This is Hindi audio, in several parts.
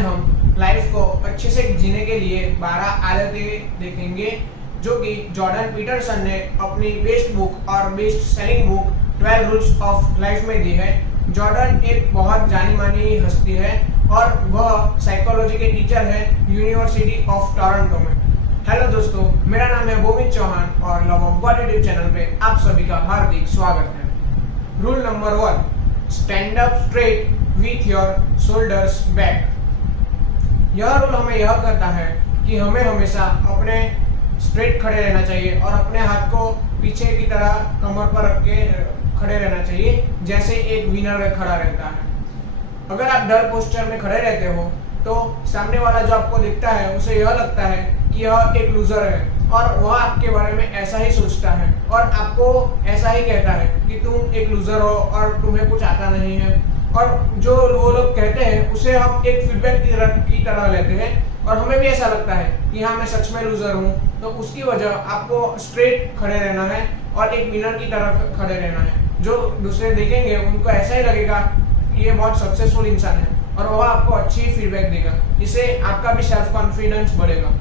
आज हम लाइफ को अच्छे से जीने के लिए 12 आदतें देखेंगे जो कि जॉर्डन पीटरसन ने अपनी बेस्ट बुक और best selling book 12 rules of life में दी है। जॉर्डन एक बहुत जानी मानी हस्ती है और वह साइकोलॉजी के टीचर है यूनिवर्सिटी ऑफ टोरंटो में। हेलो दोस्तों, मेरा नाम है बोविन चौहान और love of God YouTube channel पे आप सभी का हार्दिक स्वागत है। Rule number 1, stand up straight with your shoulders back. यह रूल हमें यह कहता है कि हमें हमेशा अपने स्ट्रेट खड़े रहना चाहिए और अपने हाथ को पीछे की तरह कमर पर रख के खड़े रहना चाहिए, जैसे एक विनर खड़ा रहता है। अगर आप डर पोस्चर में खड़े रहते हो तो सामने वाला जो आपको दिखता है उसे यह लगता है कि यह एक लूजर है और वह आपके बारे में ऐसा ही सोचता है और आपको ऐसा ही कहता है कि तुम एक लूजर हो और तुम्हें कुछ आता नहीं है। और जो वो लोग कहते हैं उसे हम एक फीडबैक की तरह लेते हैं और हमें भी ऐसा लगता है कि हाँ, मैं सच में लूजर हूँ। तो उसकी वजह आपको स्ट्रेट खड़े रहना है और एक विनर की तरह खड़े रहना है। जो दूसरे देखेंगे उनको ऐसा ही लगेगा कि ये बहुत सक्सेसफुल इंसान है और वह आपको अच्छी फीडबैक देगा। इससे आपका भी सेल्फ कॉन्फिडेंस बढ़ेगा।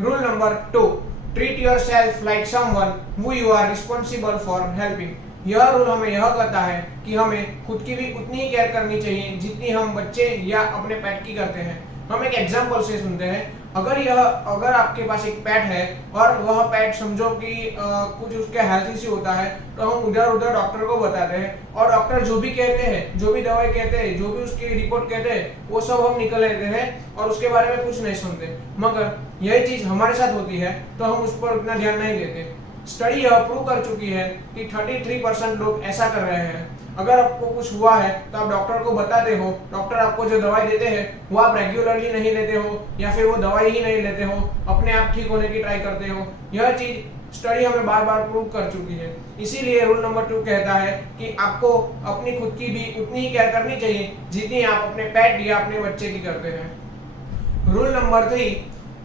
Rule number 2, treat yourself like someone who you are responsible for helping. यह रूल हमें यह कहता है कि हमें खुद की भी उतनी ही केयर करनी चाहिए जितनी हम बच्चे या अपने पेट की करते हैं। हम एक एग्जांपल से सुनते हैं। अगर आपके पास एक पेट है और वह पेट समझो कि कुछ उसके हेल्थ इश्यू होता है तो हम उधर उधर डॉक्टर को बताते हैं और डॉक्टर जो भी कहते हैं, जो भी दवाई कहते हैं, जो भी उसकी रिपोर्ट कहते हैं, वो सब हम निकल लेते हैं और उसके बारे में कुछ नहीं सुनते। मगर यही चीज हमारे साथ होती है तो हम उस पर उतना ध्यान नहीं देते। स्टडी यह प्रूव कर चुकी है कि 33% लोग ऐसा कर रहे हैं। अगर आपको कुछ हुआ है तो आप डॉक्टर को बताते हो, डॉक्टर आपको जो दवाई देते हैं वो आप रेगुलरली नहीं लेते हो या फिर वो दवाई ही नहीं लेते हो, अपने आप ठीक होने की ट्राई करते हो। यह चीज स्टडी हमें बार बार प्रूव कर चुकी है। इसीलिए रूल नंबर 2 कहता है कि आपको अपनी खुद की भी उतनी ही केयर करनी चाहिए जितनी आप अपने पेट या अपने बच्चे की करते हैं। Rule number 3,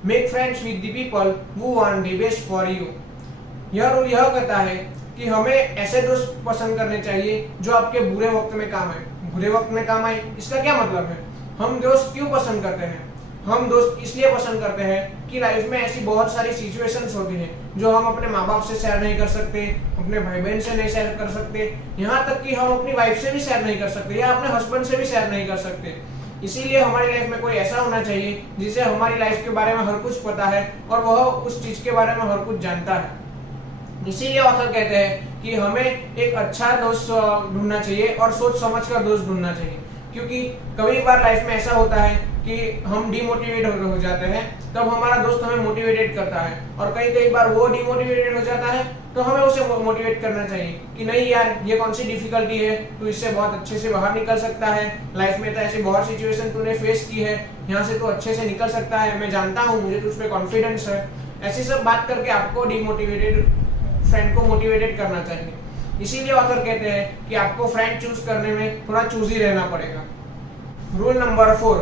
make friends with the people who want the best for you. यह रूल यह कहता है कि हमें ऐसे दोस्त पसंद करने चाहिए जो आपके बुरे वक्त में काम आए। बुरे वक्त में काम आए इसका क्या मतलब है? हम दोस्त क्यों पसंद करते हैं? हम दोस्त इसलिए पसंद करते हैं कि लाइफ में ऐसी बहुत सारी सिचुएशंस होती हैं जो हम अपने माँ बाप से शेयर नहीं कर सकते, अपने भाई बहन से नहीं शेयर कर सकते, यहाँ तक कि हम अपनी वाइफ से भी शेयर नहीं कर सकते या अपने हस्बैंड से भी शेयर नहीं कर सकते। इसीलिए हमारी लाइफ में कोई ऐसा होना चाहिए जिसे हमारी लाइफ के बारे में हर कुछ पता है और वह उस चीज के बारे में हर कुछ जानता है। इसीलिए ऑथर कहते हैं कि हमें एक अच्छा दोस्त ढूंढना चाहिए और सोच समझ कर दोस्त ढूंढना चाहिए, क्योंकि कभी बार लाइफ में ऐसा होता है कि हम डिमोटिवेट हो जाते हैं, तब हमारा दोस्त हमें मोटिवेटेड करता है और कई बार वो डिमोटिवेटेड हो जाता है तो हमें उसे मोटिवेट करना चाहिए कि नहीं यार, ये कौन सी डिफिकल्टी है, तू इससे बहुत अच्छे से बाहर निकल सकता है। लाइफ में तो ऐसी बहुत सिचुएशन तूने फेस की है, यहाँ से तू अच्छे से निकल सकता है, मैं जानता हूँ, मुझे तुझ पे कॉन्फिडेंस है। ऐसी सब बात करके आपको डिमोटिवेटेड फ्रेंड को मोटिवेटेड करना चाहिए। इसीलिए ऑथर कहते हैं कि आपको फ्रेंड चूज करने में थोड़ा चूजी रहना पड़ेगा। Rule number 4,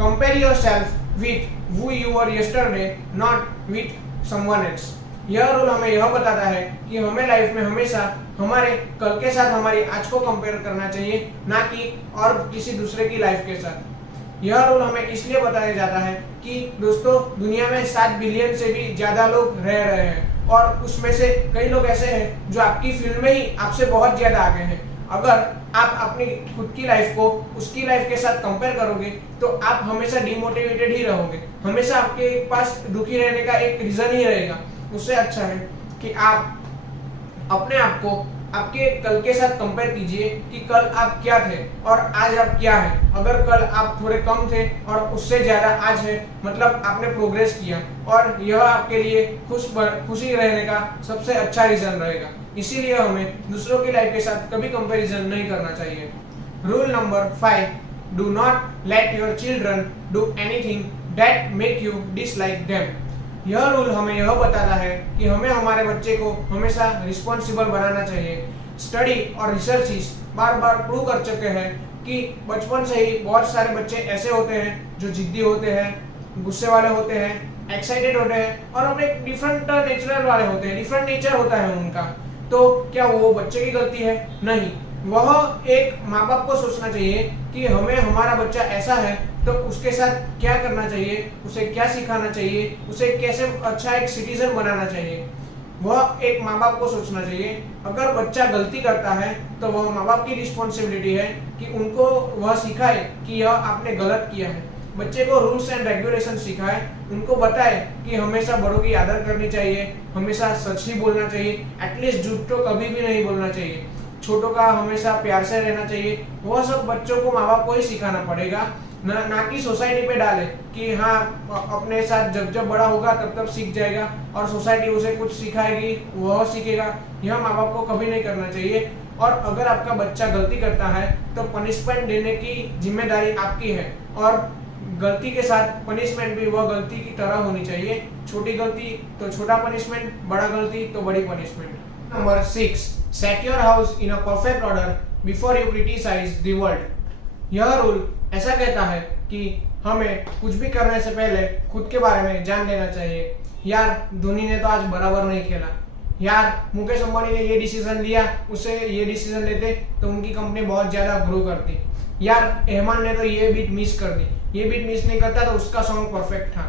compare yourself with who you were yesterday, not with someone else. यह रूल हमें यह बताता है कि हमें लाइफ में हमेशा हमारे कल के साथ हमारी आज को कंपेयर करना चाहिए, ना कि और किसी दूसरे की लाइफ के साथ। यह रूल हमें इसलिए बताया जाता है कि दोस्तों, दुनिया में 7 बिलियन से भी ज्यादा लोग रह रहे हैं और उसमें से कई लोग ऐसे हैं जो आपकी फील्ड में ही आपसे बहुत ज्यादा आगे हैं। अगर आप अपनी खुद की लाइफ को उसकी लाइफ के साथ कंपेयर करोगे तो आप हमेशा डिमोटिवेटेड ही रहोगे, हमेशा आपके पास दुखी रहने का एक रीजन ही रहेगा। उससे अच्छा है कि आप अपने आप को आपके कल के साथ कंपेयर कीजिए कि कल आप क्या थे और आज आप क्या है। अगर कल आप थोड़े कम थे और उससे ज्यादा आज है, मतलब आपने प्रोग्रेस किया और यह आपके लिए खुशी रहने का सबसे अच्छा रीजन रहेगा। इसीलिए हमें दूसरों की लाइफ के साथ कभी कंपैरिजन नहीं करना चाहिए। Rule number 5, do not let your children do anything that make you dislike them. यह रूल हमें यह बताता है कि हमें हमारे बच्चे को हमेशा रिस्पॉन्सिबल बनाना चाहिए। स्टडी और रिसर्च बार बार प्रूव कर चुके हैं कि बचपन से ही बहुत सारे बच्चे ऐसे होते हैं जो जिद्दी होते हैं, गुस्से वाले होते हैं, एक्साइटेड होते हैं और अपने डिफरेंट नेचर वाले होते हैं, डिफरेंट नेचर होता है उनका। तो क्या वो बच्चे की गलती है? नहीं, वह एक माँ बाप को सोचना चाहिए कि हमें हमारा बच्चा ऐसा है तो उसके साथ क्या करना चाहिए, उसे क्या सिखाना चाहिए, उसे कैसे अच्छा एक सिटीजन बनाना चाहिए। वह एक माँ बाप को सोचना चाहिए। अगर बच्चा गलती करता है तो वह माँ बाप की रिस्पॉन्सिबिलिटी है कि उनको वह सिखाए कि यह आपने गलत किया है। बच्चे को रूल्स एंड रेगुलेशन सिखाए, उनको बताए कि हमेशा बड़ों की आदर करनी चाहिए, हमेशा सच ही बोलना चाहिए, एटलीस्ट झूठ तो कभी भी नहीं बोलना चाहिए, छोटों का हमेशा प्यार से रहना चाहिए। वह सब बच्चों को माँ बाप को ही सिखाना पड़ेगा, ना कि सोसाइटी पे डाले कि हाँ अपने साथ जब बड़ा होगा तब सीख जाएगा और सोसाइटी उसे कुछ सिखाएगी वह सीखेगा। यह माँ बाप को कभी नहीं करना चाहिए। और अगर आपका बच्चा गलती करता है तो पनिशमेंट देने की जिम्मेदारी आपकी है, और गलती के साथ पनिशमेंट भी वह गलती की तरह होनी चाहिए। छोटी गलती तो छोटा पनिशमेंट, बड़ा गलती तो बड़ी punishment. Number 6, set your house in a perfect order before you criticise the world. यह रूल ऐसा कहता है कि हमें कुछ भी करने से पहले खुद के बारे में जान लेना चाहिए। यार धोनी ने तो आज बराबर नहीं खेला, यार मुकेश अंबानी ने ये डिसीजन लिया, उसे ये डिसीजन लेते तो उनकी कंपनी बहुत ज्यादा ग्रो करती, यार रहमान ने तो ये बीट मिस कर दी, ये बीट मिस नहीं करता तो उसका सॉन्ग परफेक्ट था।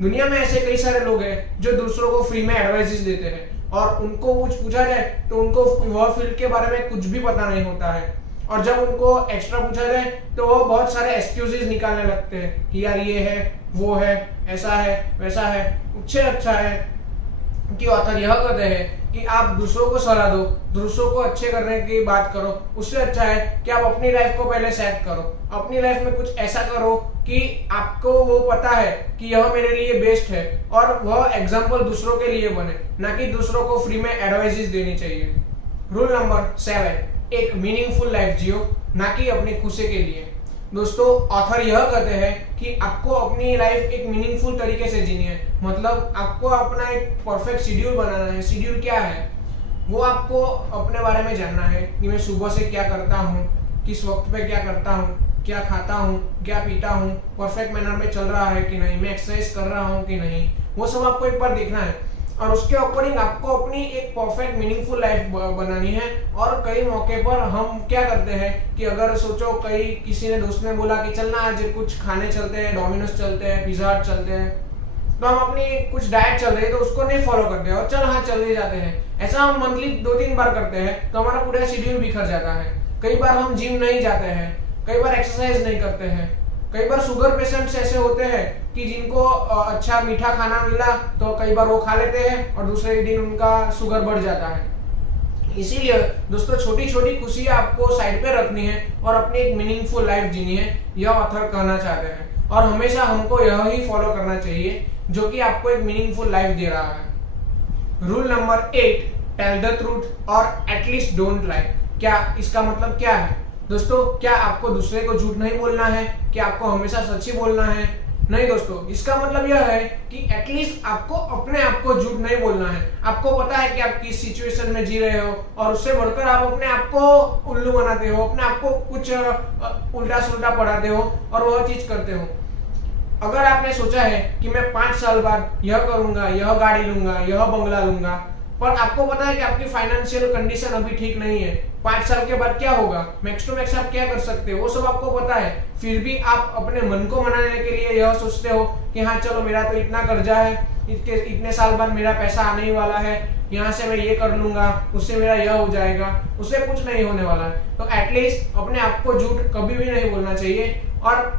दुनिया में ऐसे कई सारे लोग हैं जो दूसरों को फ्री में एडवाइसेस देते हैं और उनको कुछ पूछा जाए तो उनको वह फील्ड के बारे में कुछ भी पता नहीं होता है, और जब उनको एक्स्ट्रा पूछा जाए तो वो बहुत सारे एक्सक्यूजेस निकालने लगते हैं कि यार ये है, वो है, ऐसा है, वैसा है। उससे अच्छा है कि ऑथर यह कहते हैं कि आप दूसरों को सलाह दो, दूसरों को अच्छे करने की बात करो। उससे अच्छा है कि आप अपनी लाइफ को पहले सेट करो, अपनी लाइफ में कुछ ऐसा करो कि आपको वो पता है कि यह मेरे लिए बेस्ट है, और वह एग्जाम्पल दूसरों के लिए बने, ना कि दूसरों को फ्री में एडवाइसेस देनी चाहिए। रूल नंबर 7, एक मीनिंगफुल लाइफ जियो, ना कि अपनी खुशी के लिए। दोस्तों ऑथर यह कहते हैं कि आपको अपनी लाइफ एक मीनिंगफुल तरीके से जीनी है, मतलब आपको अपना एक परफेक्ट शेड्यूल बनाना है। शेड्यूल क्या है? वो आपको अपने बारे में जानना है कि मैं सुबह से क्या करता हूँ, किस वक्त पे क्या करता हूँ, क्या खाता हूँ, क्या पीता हूँ, परफेक्ट मैनर में चल रहा है कि नहीं, मैं एक्सरसाइज कर रहा हूँ कि नहीं, वो सब आपको एक बार देखना है। और उसके अकॉर्डिंग आपको अपनी एक परफेक्ट मीनिंगफुल लाइफ बनानी है। और कई मौके पर हम क्या करते हैं कि अगर सोचो किसी ने दोस्त ने बोला कि चलना आज कुछ खाने चलते हैं, डोमिनोज चलते हैं, पिज्जा हट चलते हैं, तो हम अपनी कुछ डाइट चल रही है तो उसको नहीं फॉलो करते और चल हाँ चलते जाते हैं। ऐसा हम मंथली 2-3 बार करते हैं तो हमारा पूरा शेड्यूल बिखर जाता है। कई बार हम जिम नहीं जाते हैं, कई बार एक्सरसाइज नहीं करते हैं, कई बार शुगर पेशेंट्स ऐसे होते हैं कि जिनको अच्छा मीठा खाना मिला तो कई बार वो खा लेते हैं और दूसरे दिन उनका शुगर बढ़ जाता है। इसीलिए दोस्तों छोटी छोटी खुशियां आपको साइड पे रखनी है और अपनी एक मीनिंगफुल लाइफ जीनी है, यह ऑथर कहना चाहते हैं। और हमेशा हमको यह ही फॉलो करना चाहिए जो कि आपको एक मीनिंगफुल लाइफ दे रहा है। Rule number 8, tell the truth और एटलीस्ट डोंट लाई। क्या इसका मतलब क्या है दोस्तों? क्या आपको दूसरे को झूठ नहीं बोलना है? क्या आपको हमेशा सच ही बोलना है? नहीं दोस्तों, इसका मतलब यह है कि एटलीस्ट आपको अपने आप को झूठ नहीं बोलना है। आपको पता है कि आप किस सिचुएशन में जी रहे हो और उससे बढ़कर आप अपने आप को उल्लू बनाते हो, अपने आप को कुछ उल्टा सुल्टा पढ़ाते हो और वह चीज करते हो। अगर आपने सोचा है कि मैं 5 साल बाद यह करूंगा, यह गाड़ी लूंगा, यह बंगला लूंगा, पर आपको पता है कि आपकी फाइनेंशियल कंडीशन अभी ठीक नहीं है, 5 साल के बाद क्या होगा, मैक्स टू मैक्स आप क्या कर सकते हो, वो सब आपको पता है, फिर भी आप अपने मन को मनाने के लिए यह सोचते हो कि हाँ चलो मेरा तो इतना कर्जा है, इतने साल बाद मेरा पैसा आने ही वाला है, यहाँ से मैं ये कर लूंगा, उससे मेरा यह हो जाएगा, उससे कुछ नहीं होने वाला है। तो एटलीस्ट अपने आप को झूठ कभी भी नहीं बोलना चाहिए और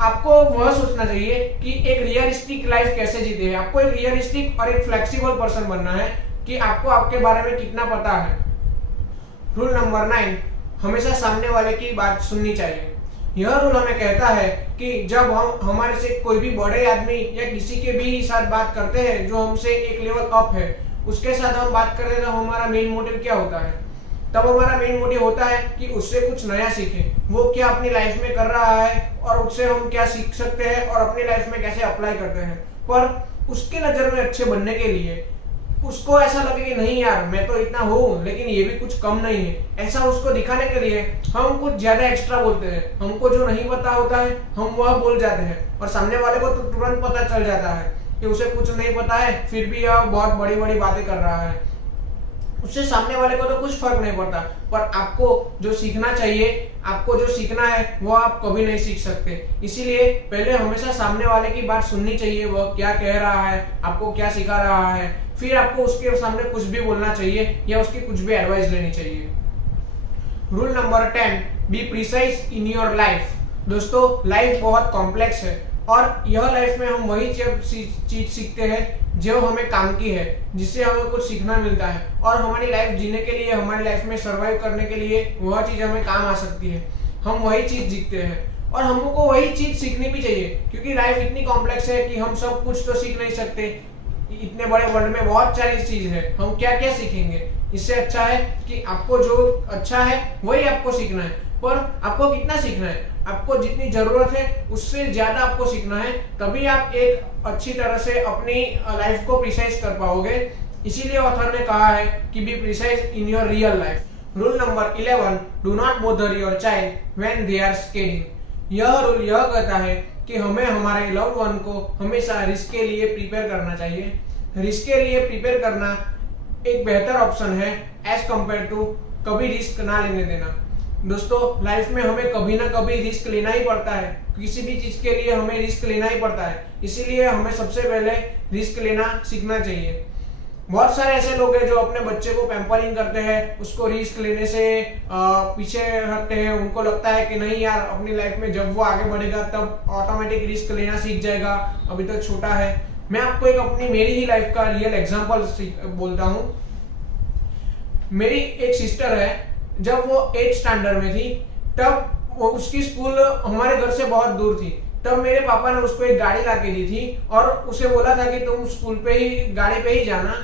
आपको वह सोचना चाहिए कि एक रियलिस्टिक लाइफ कैसे जीते हैं। आपको एक रियलिस्टिक और एक फ्लेक्सिबल पर्सन बनना है कि आपको आपके बारे में कितना पता है। रूल नंबर 9, हमेशा सामने वाले की बात सुननी चाहिए। यह रूल हमें कहता है कि जब हम हमारे से कोई भी बड़े आदमी या किसी के भी साथ बात करते हैं जो हमसे एक लेवल अप है, उसके साथ हम बात करते हैं तो हमारा मेन मोटिव क्या होता है? तब हमारा मेन मोटिव होता है कि उससे कुछ नया सीखें, वो क्या अपनी लाइफ में कर रहा है और उससे हम क्या सीख सकते हैं और अपनी लाइफ में कैसे अप्लाई करते हैं। पर उसकी नजर में अच्छे बनने के लिए उसको ऐसा लगे कि नहीं यार मैं तो इतना हूँ लेकिन ये भी कुछ कम नहीं है, ऐसा उसको दिखाने के लिए हम कुछ ज्यादा एक्स्ट्रा बोलते हैं। हमको जो नहीं पता होता है हम वह बोल जाते हैं और सामने वाले को तो तुरंत पता चल जाता है कि उसे कुछ नहीं पता है, फिर भी यह बहुत बड़ी बड़ी बातें कर रहा है। उससे सामने वाले को तो कुछ फर्क नहीं पड़ता, पर आपको जो सीखना चाहिए, आपको जो सीखना है वो आप कभी नहीं सीख सकते। इसीलिए पहले हमेशा सामने वाले की बात सुननी चाहिए, वह क्या कह रहा है, आपको क्या सिखा रहा है, फिर आपको उसके सामने कुछ भी बोलना चाहिए या उसकी कुछ भी एडवाइस लेनी चाहिए। Rule number 10, B precise in your life. दोस्तों, लाइफ बहुत कॉम्प्लेक्स है और यह लाइफ में हम वही चीज सीखते हैं जो हमें काम की है, जिससे हमें कुछ सीखना मिलता है और हमारी लाइफ जीने के लिए, हमारी लाइफ में सर्वाइव करने के लिए वह चीज हमें काम आ सकती है। हम वही चीज सीखते हैं और हमको वही चीज सीखनी भी चाहिए, क्योंकि लाइफ इतनी कॉम्प्लेक्स है कि हम सब कुछ तो सीख नहीं सकते। इतने बड़े वर्ल्ड में बहुत सारी चीज है, हम क्या क्या सीखेंगे। इससे अच्छा है कि आपको जो अच्छा है वही आपको सीखना है, पर आपको कितना सीखना है, आपको जितनी जरूरत है उससे ज्यादा आपको सीखना है, तभी आप एक अच्छी तरह से अपनी लाइफ को प्रिसाइज कर पाओगे। इसीलिए ऑथर ने कहा है कि be precise in your real life. Rule number 11, do not bother your child when they are scaling. यह रूल यह कहता है कि हमें हमारे लव्ड वन को हमेशा रिस्क के लिए प्रिपेयर करना चाहिए। रिस्क के लिए प्रिपेयर करना एक बेहतर ऑप्शन है एज कंपेयर टू कभी रिस्क ना लेने देना। दोस्तों, लाइफ में हमें कभी ना कभी रिस्क लेना ही पड़ता है, किसी भी चीज के लिए हमें रिस्क लेना ही पड़ता है। इसीलिए हमें सबसे पहले रिस्क लेना सीखना चाहिए। बहुत सारे ऐसे लोग हैं जो अपने बच्चे को पैम्परिंग करते हैं, उसको रिस्क लेने से पीछे हटते हैं। उनको लगता है कि नहीं यार, अपनी लाइफ में जब वो आगे बढ़ेगा तब ऑटोमेटिक रिस्क लेना सीख जाएगा, अभी तो छोटा है। मैं आपको एक मेरी ही लाइफ का रियल एग्जांपल बोलता हूँ। मेरी एक सिस्टर है, जब वो 8th स्टैंडर्ड में थी तब वो उसकी स्कूल हमारे घर से बहुत दूर थी। तब मेरे पापा ने उसको एक गाड़ी ला के दी थी और उसे बोला था कि तुम स्कूल पे ही गाड़ी पे ही जाना।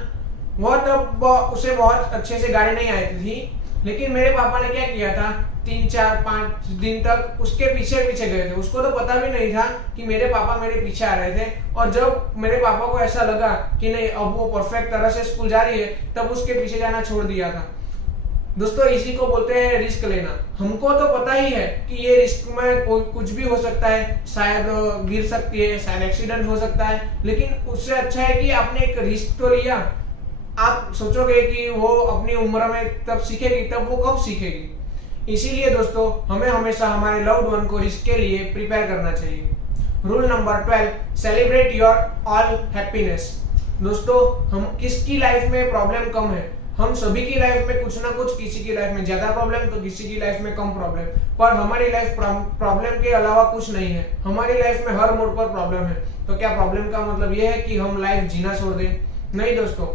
वह तब उसे बहुत अच्छे से गाड़ी नहीं आती थी, लेकिन मेरे पापा ने क्या किया था, 3, 4, 5 दिन तक उसके पीछे पीछे गए थे। उसको तो पता भी नहीं था कि मेरे पापा मेरे पीछे आ रहे थे। और जब मेरे पापा को ऐसा लगा कि नहीं, अब वो परफेक्ट तरह से स्कूल जा रही है, तब उसके पीछे जाना छोड़ दिया था। दोस्तों, इसी को बोलते हैं रिस्क लेना। हमको तो पता ही है कि ये रिस्क में कोई कुछ भी हो सकता है, शायद गिर सकती है, शायद एक्सीडेंट हो सकता है, लेकिन उससे अच्छा है कि आपने एक रिस्क तो लिया। आप सोचोगे कि वो अपनी उम्र में तब सीखेगी, तब वो कब सीखेगी। इसीलिए दोस्तों, हमें हमेशा हमारे लव्ड वन को रिस्क के लिए प्रिपेयर करना चाहिए। Rule number 12, celebrate your all happiness. दोस्तों, हम किसकी लाइफ में प्रॉब्लम कम है? हम सभी की लाइफ में कुछ ना कुछ, किसी की लाइफ में ज्यादा प्रॉब्लम तो किसी की लाइफ में कम प्रॉब्लम, पर हमारी लाइफ प्रॉब्लम के अलावा कुछ नहीं है। हमारी लाइफ में हर मोड़ पर प्रॉब्लम है। तो क्या प्रॉब्लम का मतलब यह है कि हम लाइफ जीना छोड़ दें? नहीं दोस्तों,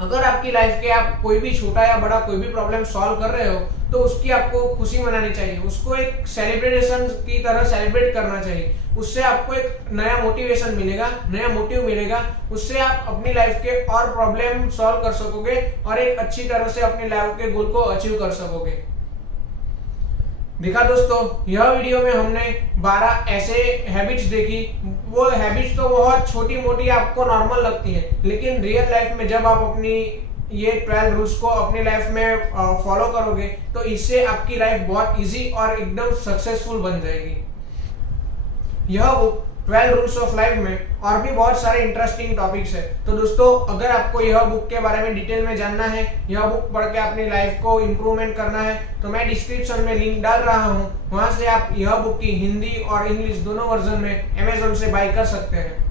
अगर आपकी लाइफ के आप कोई भी छोटा या बड़ा कोई भी प्रॉब्लम सॉल्व कर रहे हो तो उसकी आपको खुशी मनानी चाहिए, उसको एक सेलिब्रेशन की तरह सेलिब्रेट करना चाहिए। उससे आपको एक नया मोटिवेशन मिलेगा, नया मोटिव मिलेगा। उससे आप अपनी लाइफ के और प्रॉब्लम सॉल्व कर सकोगे और एक अच्छी तरह से अपनी लाइफ के गोल को अचीव कर सकोगे। देखा दोस्तों, यह वीडियो में हमने 12 ऐसे हैबिट्स देखी। वो हैबिट्स तो बहुत छोटी मोटी आपको नॉर्मल लगती है, लेकिन रियल लाइफ में जब आप अपनी ये 12 रूल्स को अपनी लाइफ में फॉलो करोगे तो इससे आपकी लाइफ बहुत इजी और एकदम सक्सेसफुल बन जाएगी। यह बुक 12 रूल्स ऑफ लाइफ में और भी बहुत सारे इंटरेस्टिंग टॉपिक्स है। तो दोस्तों, अगर आपको यह बुक के बारे में डिटेल में जानना है, यह बुक पढ़ के अपनी लाइफ को इम्प्रूवमेंट करना है, तो मैं डिस्क्रिप्शन में लिंक डाल रहा हूँ। वहां से आप यह बुक की हिंदी और इंग्लिश दोनों वर्जन में अमेजोन से बाय कर सकते हैं।